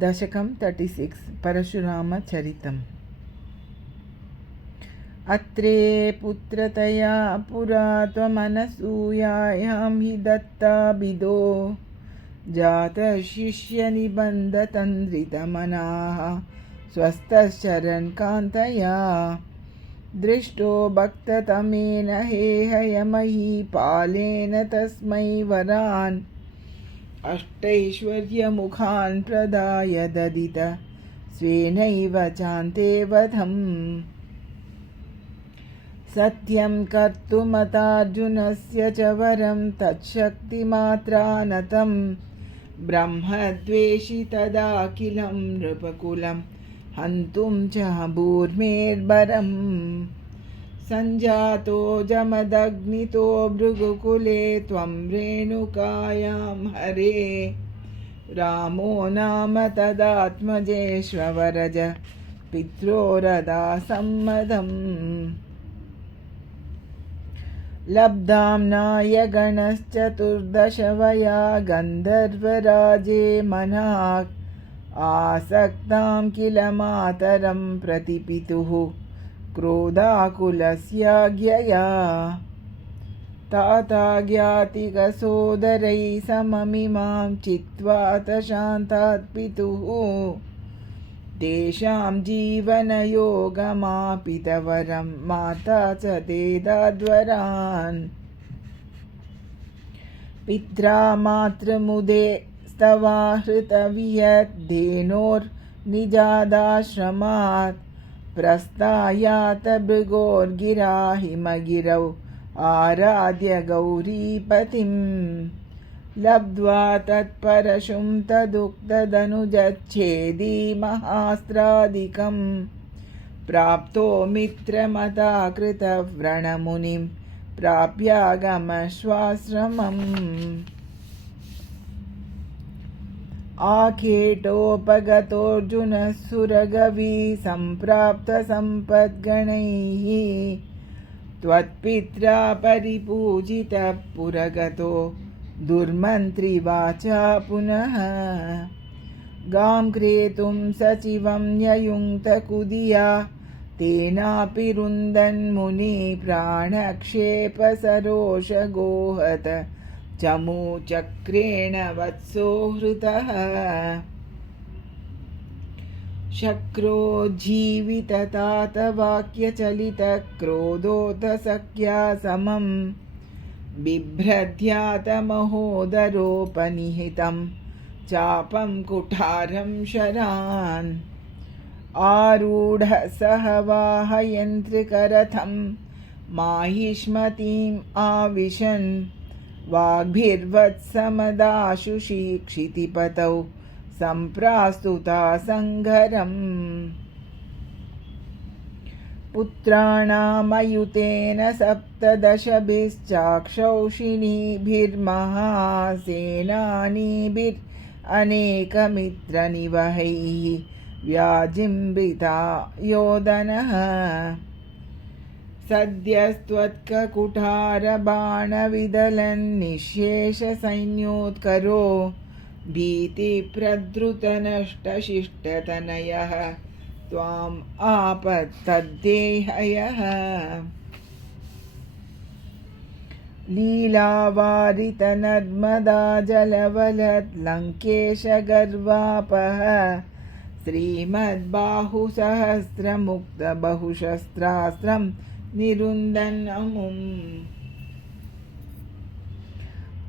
दशकं 36 परशुरामचरितम्। अत्रे पुत्रतया पुरा त्वमनसूयायां हि दत्ताभिदो जातशिष्यनिबन्धतन्द्रितमनाः स्वस्तश्चरन्कान्तया दृष्टो भक्ततमेन हेहयमहीपालेन तस्मै वरान् अष्टैश्वर्यमुखान् प्रदाय ददित स्वेनैव चान्ते वधम्। सत्यं कर्तुमतार्जुनस्य च वरं तच्छक्तिमात्रानतं ब्रह्मद्वेषि तदाखिलं नृपकुलं हन्तुं च भूर्मेर्बरम्। सञ्जातो जमदग्नितो भृगुकुले त्वं रेणुकायां हरे रामो नाम तदात्मजेष्वरज पित्रोरदासम्मदम्। लब्धाम्नाय गणश्चतुर्दशवया गन्धर्वराजे मनाक् आसक्तां किल मातरं प्रतिपितुः क्रोधाकुलस्याज्ञया ताता ज्ञातिकसोदरैः सममिमां चित्वा शान्तात् पितुः तेषां जीवनयोगमापितवरं माता च ते दाद्वरान्। पित्रा मातृमुदे स्तवा हृतवियद्धेनोर्निजादाश्रमात् प्रस्थायात भृगोर्गिरा हिमगिरौ आराध्य गौरीपतिम्। लब्ध्वा तत्परशुं तदुक्तदनुजच्छेदी महास्त्रादिकं प्राप्तो मित्रमताकृतव्रणमुनिं प्राप्यागमश्वाश्रमम्। आखेटोपगतोऽर्जुनः सुरगवी सम्प्राप्तसम्पद्गणैः त्वत्पित्रा परिपूजितः पुरगतो दुर्मन्त्रिवाचा पुनः। गां क्रेतुं सचिवं ययुङ्क्तकुदिया तेनापि रुन्दन्मुनि प्राणक्षेपसरोषगोहत चमूचक्रेण वत्सो हृतः। शक्रोज्जीविततातवाक्यचलितक्रोधोतसख्या समं बिभ्रद्यातमहोदरोपनिहितं चापं कुठारं शरान्। आरूढः सह वाहयन्त्रिकरथं माहिष्मतीम् आविशन् वाग्भिर्वत्समदाशुषि क्षितिपतौ सम्प्रास्तुता सङ्घरम्। पुत्राणामयुतेन सप्तदशभिश्चाक्षौषिणीभिर्महासेनानीभिरनेकमित्रनिवहैः व्याजिम्बिता योधनः। सद्यस्त्वत्ककुठारबाणविदलन्निःशेषसैन्योत्करो भीतिप्रधृतनष्टशिष्टतनयः त्वाम् आपत्तद्देहयः। लीलावारितनर्मदा जलवलत् लङ्केशगर्वापः श्रीमद्बाहुसहस्रमुक्तबहुशस्त्रास्त्रं निरुन्दन्नमुम्।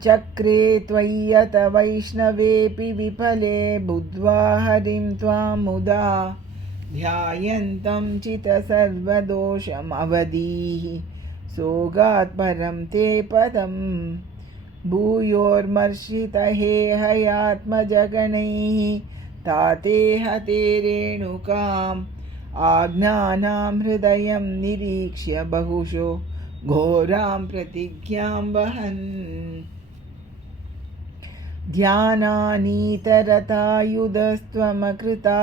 चक्रे त्वय्यत वैष्णवेऽपि विफले बुद्ध्वा हरिं त्वां मुदा ध्यायन्तं चितसर्वदोषमवधीः सोगात् परं ते पदम्। भूयोर्मर्षितहेहयात्मजगणैः ताते हते रेणुकाम् आज्ञानां हृदयं निरीक्ष्य बहुशो घोरां प्रतिज्ञां वहन्। ध्यानानीतरतायुधस्त्वमकृता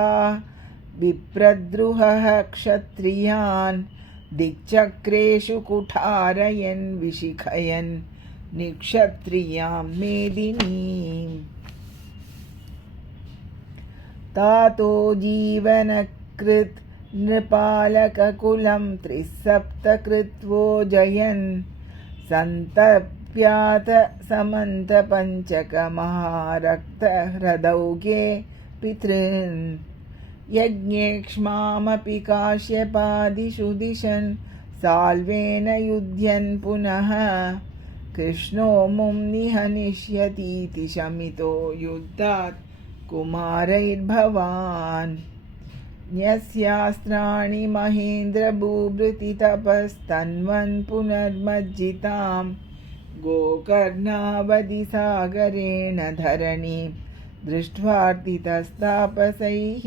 विप्रद्रुहः क्षत्रियान् दिक्चक्रेषु कुठारयन् विशिखयन् निक्षत्रियां मेदिनीम्। तातो जीवनकृत् नृपालककुलं त्रिसप्तकृत्वो जयन् सन्तप्यात समन्तपञ्चकमहारक्तहृदौघे पितॄन् यज्ञेक्ष्मामपि काश्यपादिषु दिशन् साल्वेन युध्यन् पुनः कृष्णो मुं निहनिष्यतीति शमितो युद्धात् कुमारैर्भवान् न्यस्यास्त्राणि महेन्द्रभूभृति तपस्तन्वन् पुनर्मज्जितां गोकर्णावधिसागरेण धरणीं दृष्ट्वार्तितस्तापसैः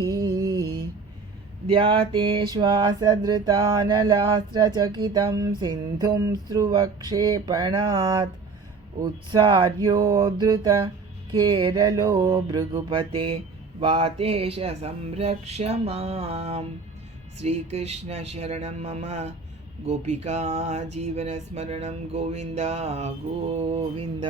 द्याते श्वासधृतानलास्त्रचकितं सिन्धुं स्रुवक्षेपणात् उत्सार्योद्धृत केरलो भृगुपते वातेश संरक्ष माम्। श्रीकृष्ण शरणं मम गोपिका जीवनस्मरणं गोविन्द गोविन्द।